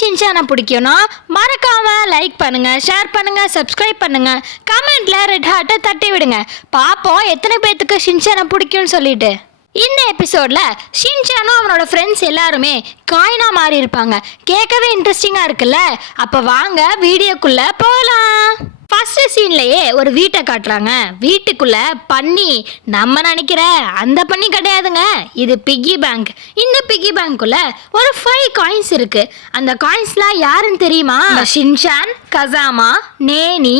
ஷின்சானை பிடிக்கும்னா மறக்காம லைக் பண்ணுங்க, ஷேர் பண்ணுங்க, சப்ஸ்கிரைப் பண்ணுங்க, கமெண்ட்ல ரெட் ஹார்ட்டை தட்டி விடுங்க. பாப்போம் எத்தனை பேத்துக்கு ஷின்சானை பிடிக்கும்னு சொல்லிட்டு. இந்த எபிசோட்ல ஷின்சானும் அவனோட ஃப்ரெண்ட்ஸ் எல்லாருமே காயினா மாறி இருப்பாங்க. கேட்கவே இன்ட்ரெஸ்டிங்கா இருக்குல்ல? அப்ப வாங்க வீடியோக்குள்ள போலாம். ஃபர்ஸ்ட் சீன்லயே ஒரு வீட்டை காட்டுறாங்க. வீட்டுக்குள்ள பன்னி, நம்ம நினைக்கிற அந்த பன்னி கிடையாதுங்க, இது பிக்கி பேங்க். இந்த பிக்கி பேங்க்குள்ள ஒரு 5 காயின்ஸ் இருக்கு. அந்த காயின்ஸ்லாம் யாருன்னு தெரியுமா? ஷின்சான், கசாமா, நேனி,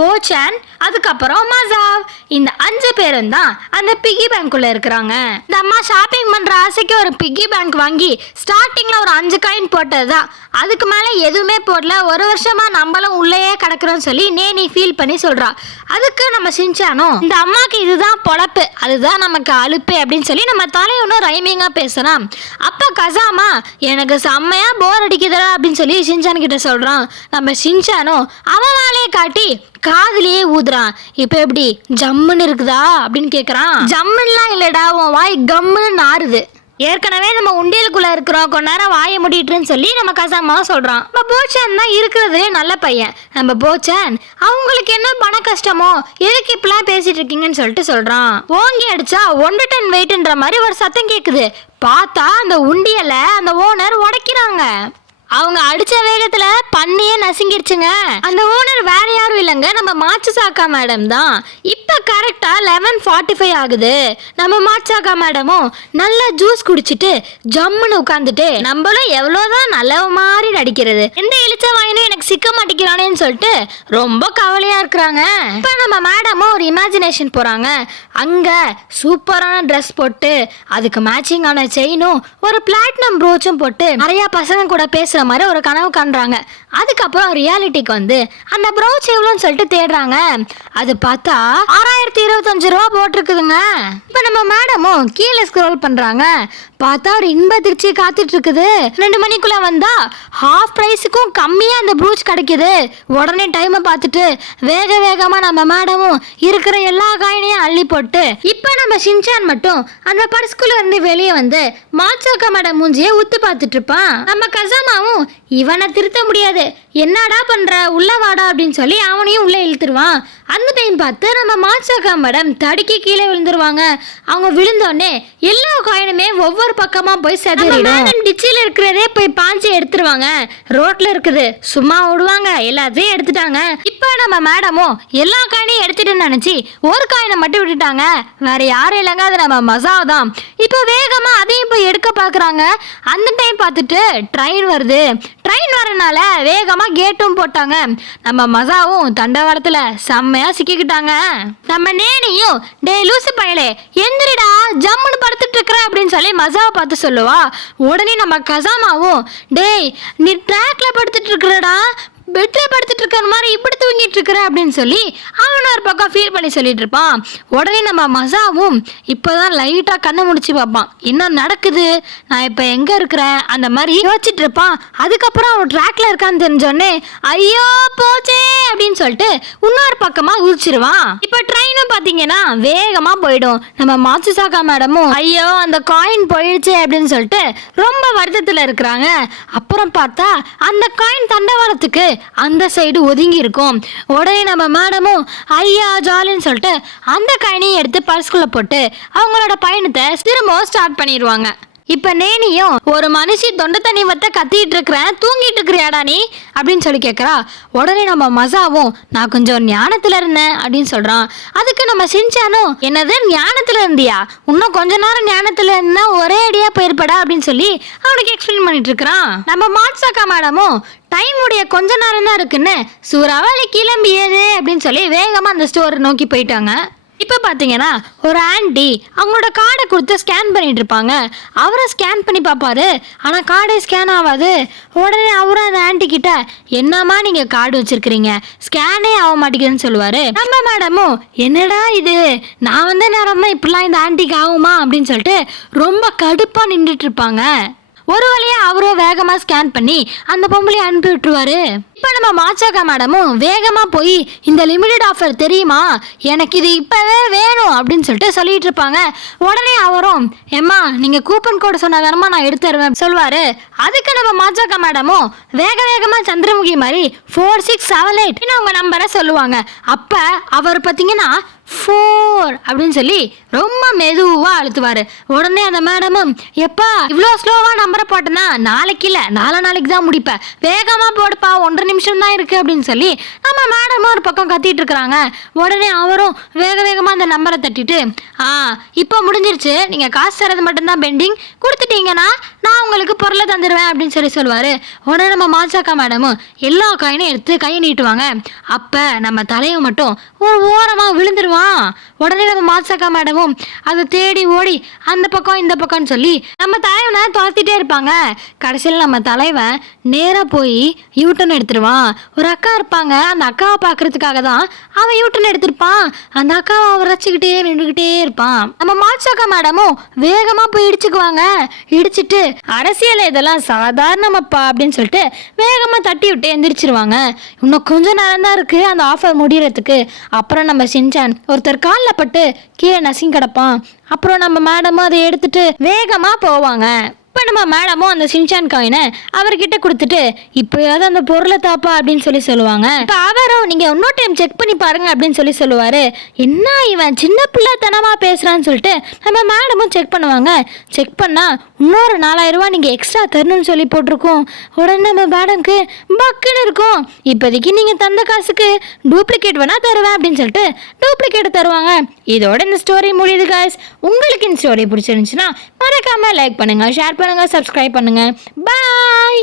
போச்சான், அதுக்கப்புறம் மசாவ். இந்த 5 பேரும் தான் அந்த பிக்கி பேங்க்குள்ள இருக்கிறாங்க. இந்த அம்மா ஷாப்பிங் பண்ற ஆசைக்கு ஒரு பிக்கி பேங்க் வாங்கி ஸ்டார்டிங்ல ஒரு 5 காயின் போட்டதுதான். அதுக்கு மேல எதுவுமே போடல. ஒரு வருஷமா நம்மளும் உள்ளேயே கிடக்குறோம்னு சொல்லி நேனி ஃபீல் பண்ணி சொல்றா. அதுக்கு நம்ம ஷின்சானும் இந்த அம்மாக்கு இதுதான் பொழப்பு, அதுதான் நமக்கு அலுப்பு அப்படின்னு சொல்லி நம்ம தலையொன்னும் ரைமிங்கா பேசலாம். அப்ப கசாமா எனக்கு செம்மையா போர் அடிக்குதுடா அப்படின்னு சொல்லி ஷின்சான் கிட்ட சொல்றான். நம்ம ஷின்சானும் அவன் வேலையை காட்டி காதுலயே ஊதுறான். இப்ப எப்படி ஜம்முன்னு இருக்குதா அப்படின்னு கேக்குறான். ஜம்முன்னுலாம் இல்லடா, உன் வாய் கம்முன்னு நாறுது. ஏற்கனவே நம்ம உண்டியலுக்குள்ள இருக்கிறோம், கொஞ்ச நேரம் வாய முடிட்டுன்னு சொல்லி நம்ம கசாமா சொல்றான். நம்ம போச்சான் தான் இருக்கிறது நல்ல பையன். நம்ம போச்சான் அவங்களுக்கு என்ன பண கஷ்டமோ, எதுக்கு இப்பெல்லாம் பேசிட்டு இருக்கீங்கன்னு சொல்லிட்டு சொல்றான். ஓங்கி அடிச்சா 1 டன் வெயிட்ன்ற மாதிரி ஒரு சத்தம் கேக்குது. பார்த்தா அந்த உண்டியல அந்த ஓனர் உடைக்கிறாங்க. அவங்க அடிச்ச வேகத்துல பண்ணியே நசுங்கிடுச்சுங்க. அந்த ஓனர் வேற யாரும் இல்லைங்க, நம்ம மாட்சுசாக்கா மேடம் தான். இப்ப கரெக்டா 11:45 ஆகுது. நம்ம மாட்சுசாக்கா மேடமும் நல்லா ஜூஸ் குடிச்சிட்டு ஜம்முன்னு உட்காந்துட்டு நம்மளும் எவ்வளவுதான் நல்ல மாதிரி நடிக்கிறது, எந்த இழிச்ச வாயினும் எனக்கு சிக்க மாட்டேங்கிறானேன்னு சொல்லிட்டு ரொம்ப கவலையா இருக்கிறாங்க. இப்ப நம்ம மேடமும் ஒரு இமேஜினேஷன் போறாங்க. அங்க சூப்பரான ட்ரெஸ் போட்டு அதுக்கு மேட்சிங்கான செயினும் ஒரு பிளாட்டினம் ப்ரோச்சும் போட்டு நிறைய பசங்க கூட பேசுற மாதிரி ஒரு கனவு காண்றாங்க. அதுக்கப்புறம் ரியாலிட்டிக்கு வந்து அந்த ப்ரோச் எவ்வளோன்னு சொல்லிட்டு தேடுறாங்க. அது பார்த்தா 6025 ரூபா போட்டிருக்குதுங்க. இப்போ நம்ம மேடமும் கீழே ஸ்க்ரோல் பண்றாங்க. பார்த்தா ஒரு இன்ப திருச்சி காத்துட்டு இருக்குது. 2 மணிக்குள்ள வந்தா ஹாஃப் பிரைஸுக்கும் கம்மியா அந்த ப்ரூச் கிடைக்குது. உடனே டைமை பார்த்துட்டு வேக வேகமா நம்ம மேடமும் இருக்கிற எல்லா காயினையும் அள்ளி போட்டு இப்ப நம்ம ஷின்சான் மட்டும் அந்த பர்ஸ்குள்ள இருந்து வெளியே வந்து மாட்சுசாக்கா மேடம் மூஞ்சியை உத்து பார்த்துட்டு இருப்பான். நம்ம கசாமாவும் இவனை திருத்த முடியாது, என்னடா பண்ற உள்ள வாடா அப்படின்னு சொல்லி அவனையும் உள்ள இழுத்துருவான். அந்த டைம் பார்த்து நம்ம மாட்சுசாக்கா மேடம் தடுக்கி கீழே விழுந்துருவாங்க. அவங்க விழுந்தோடனே எல்லா காயினுமே ஒவ்வொரு பக்கமா போய் செதறிடும். டிச்சில இருக்கிறதே போய் பாஞ்சு எடுத்துருவாங்க. ரோட்ல இருக்குது சும்மா ஓடுவாங்க, எல்லாத்தையும் எடுத்துட்டாங்க. இப்ப நம்ம மேடமும் எல்லா காயினையும் எடுத்துட்டு நினைச்சு ஒரு காயினை மட்டும் விட்டுட்டாங்க. வேற யாரும் இல்லைங்க, அது நம்ம மசாவ் தான். இப்ப வேகமா அதையும் போய் எடுக்க பாக்குறாங்க. அந்த டைம் பார்த்துட்டு ட்ரெயின் வருது. ட்ரெயின் வரனால வேகமா கேட்டும் போட்டாங்க. நம்ம மசாவும் தண்டவாளத்துல செம்மையா சிக்கிக்கிட்டாங்க. நம்ம நேனியும் டே லூசு பயலே எந்திரிடா ஜம்முன்னு படுத்துட்டு இருக்கிற அப்படின்னு சொல்லி மசாவை பார்த்து சொல்லுவா. உடனே நம்ம கசாமாவும் டேய் நீ ட்ராக்ல படுத்துட்டு இருக்கிறடா, பெட்ல படுத்துட்டு இருக்கிற மாதிரி இப்படி தூங்கிட்டு இருக்கிற அப்படின்னு சொல்லி அவன் ஒரு பக்கம் ஃபீல் பண்ணி சொல்லிட்டு இருப்பான். உடனே நம்ம மசாவும் இப்போதான் லைட்டா கண்ணை முடிச்சு பார்ப்பான், என்ன நடக்குது, நான் இப்ப எங்க இருக்கிறேன் அந்த மாதிரி யோசிச்சுட்டு இருப்பான். அதுக்கப்புறம் அவன் ட்ராக்ல இருக்கான்னு தெரிஞ்சோடனே ஐயோ போச்சே அப்படின்னு சொல்லிட்டு இன்னொரு பக்கமா உரிச்சிருவான். இப்ப ட்ரெயினும் பாத்தீங்கன்னா வேகமா போயிடும். நம்ம மாட்சுசாக்கா மேடமும் ஐயோ அந்த காயின் போயிடுச்சே அப்படின்னு சொல்லிட்டு ரொம்ப வருத்தத்துல இருக்கிறாங்க. அப்புறம் பார்த்தா அந்த காயின் தண்டவாளத்துக்கு அந்த சைடு ஒதுங்கி இருக்கும். உடனே நம்ம மேடமும் ஐயா ஜாலின்னு சொல்லிட்டு அந்த காயினையும் எடுத்து பர்ஸ்குள்ள போட்டு அவங்களோட பயணத்தை திரும்ப ஸ்டார்ட் பண்ணிடுவாங்க. இப்ப நேனியும் ஒரு மனுஷி தொண்டை தண்ணி வத்த கத்திட்டு இருக்கிறேன், தூங்கிட்டு இருக்கிறியாடா நீ அப்படின்னு சொல்லி கேட்கறா. உடனே நம்ம மசாவும் நான் கொஞ்சம் ஞானத்துல இருந்தேன் அப்படின்னு சொல்றான். அதுக்கு நம்ம ஷின்சானும் என்னது ஞானத்துல இருந்தியா, இன்னும் கொஞ்ச நேரம் ஞானத்துல இருந்தா ஒரே அடியா போயிருப்படா அப்படின்னு சொல்லி அவனுக்கு எக்ஸ்பிளைன் பண்ணிட்டு இருக்கிறான். நம்ம மாட்சுசாக்கா மேடமும் டைம் உடைய கொஞ்ச நேரம் தான் இருக்குன்னு சூறாவளி கிளம்பியது அப்படின்னு சொல்லி வேகமா அந்த ஸ்டோர் நோக்கி போயிட்டாங்க. இப்போ பார்த்தீங்கன்னா ஒரு ஆண்டி அவங்களோட கார்டை கொடுத்து ஸ்கேன் பண்ணிட்டு இருப்பாங்க. அவரை ஸ்கேன் பண்ணி பார்ப்பாரு, ஆனால் கார்டே ஸ்கேன் ஆகாது. உடனே அவரும் அந்த ஆண்டி கிட்ட என்னம்மா நீங்கள் கார்டு வச்சிருக்கிறீங்க, ஸ்கேனே ஆக மாட்டேங்குதுன்னு சொல்லுவார். நம்ம மேடமும் என்னடா இது, நான் வந்த நேரம் தான் இப்படிலாம் இந்த ஆண்டிக்கு ஆகுமா அப்படின்னு சொல்லிட்டு ரொம்ப கடுப்பாக நின்றுட்டு இருப்பாங்க. ஒரு வழியா அவரும் வேகமா ஸ்கேன் பண்ணி அந்த பொம்பளையை அனுப்பி விட்டுருவாரு. இப்போ நம்ம மாச்சாக்கா மேடமும் வேகமா போய் இந்த லிமிடெட் ஆஃபர் தெரியுமா, எனக்கு இது இப்பவே வேணும் அப்படின்னு சொல்லிட்டு சொல்லிட்டு இருப்பாங்க. உடனே அவரும் ஏம்மா நீங்க கூப்பன் கோடு சொன்ன வேணுமா நான் எடுத்து தருவேன் சொல்வாரு. அதுக்கு நம்ம மாச்சாக்கா மேடமும் வேகமா சந்திரமுகி மாதிரி 4678 அவங்க நம்பரை சொல்லுவாங்க. அப்ப அவர் பார்த்தீங்கன்னா 4 அப்படின்னு சொல்லி ரொம்ப மெதுவா அழுத்துவாரு. உடனே அந்த மேடமும் எப்பா இவ்வளோ ஸ்லோவா நம்பரை போட்டேன்னா நாளைக்கு இல்லை நாளைக்கு தான் முடிப்பேன், வேகமா போடுப்பா 1.5 நிமிஷம் தான் இருக்கு அப்படின்னு சொல்லி நம்ம மேடமும் ஒரு பக்கம் கத்திட்டு இருக்கிறாங்க. உடனே அவரும் வேகமா அந்த நம்பரை தட்டிட்டு இப்போ முடிஞ்சிருச்சு, நீங்க காசு தரது மட்டும்தான் பெண்டிங், கொடுத்துட்டீங்கன்னா நான் உங்களுக்கு பொருளை தந்துடுவேன் அப்படின்னு சொல்லி சொல்லுவாரு. உடனே நம்ம மாச்சாக்கா மேடமும் எல்லா காயினையும் எடுத்து கையை நீட்டுவாங்க. அப்ப நம்ம தலையை மட்டும் ஒரு ஓரமா விழுந்துருவான். உடனே நம்ம மாச்சாக்கா மேடமும் அதை தேடி ஓடி அந்த பக்கம் இந்த பக்கம்னு சொல்லி நம்ம தலைவனை துரத்திட்டே இருப்பாங்க. கடைசியில் நம்ம தலைவன் நேராக போய் யூட்டன் எடுத்துருவான். ஒரு அக்கா இருப்பாங்க, அந்த அக்காவை பார்க்கறதுக்காக தான் அவன் யூட்டன் எடுத்திருப்பான். அந்த அக்காவை அவர் ரசிச்சுக்கிட்டே நின்றுக்கிட்டே இருப்பான். நம்ம மாச்சாக்கா மேடமும் வேகமாக போய் இடிச்சுக்குவாங்க. இடிச்சிட்டு அரசியல் இதெல்லாம் சாதாரணமாப்பா அப்படின்னு சொல்லிட்டு வேகமாக தட்டி விட்டு எந்திரிச்சிருவாங்க. இன்னும் கொஞ்சம் நேரம் தான் இருக்கு அந்த ஆஃபர் முடியறதுக்கு. அப்புறம் நம்ம சின்சான் ஒருத்தர் காலில் பட்டு கீழே நசுங்கி கிடப்பான். அப்புறம் நம்ம மேடமும் அதை எடுத்துட்டு வேகமா போவாங்க. இப்போ நம்ம மேடமும் அந்த சின்சான் காயினை அவர்கிட்ட கொடுத்துட்டு இப்போயாவது அந்த பொருளை தாப்பா அப்படின்னு சொல்லி சொல்லுவாங்க. இப்போ அவரும் நீங்க இன்னொரு டைம் செக் பண்ணி பாருங்க அப்படின்னு சொல்லி சொல்லுவாரு. என்ன இவன் சின்ன பிள்ளைத்தனமா பேசுறான்னு சொல்லிட்டு நம்ம மேடமும் செக் பண்ணுவாங்க. செக் பண்ணா இன்னொரு 4000 ரூபாய் நீங்க எக்ஸ்ட்ரா தரணும்னு சொல்லி போட்டிருக்கோம். உடனே நம்ம மேடம்க்கு பக்குன்னு இருக்கும். இப்போதைக்கு நீங்க தந்த காசுக்கு டூப்ளிகேட் வேணா தருவேன் அப்படின்னு சொல்லிட்டு டூப்ளிகேட் தருவாங்க. இதோட இந்த ஸ்டோரி முடியுது guys. உங்களுக்கு இந்த ஸ்டோரி பிடிச்சிருந்துச்சுன்னா மறக்காம லைக் பண்ணுங்க, ஷேர் பண்ணுங்க, சப்ஸ்கிரைப் பண்ணுங்க. பாய்.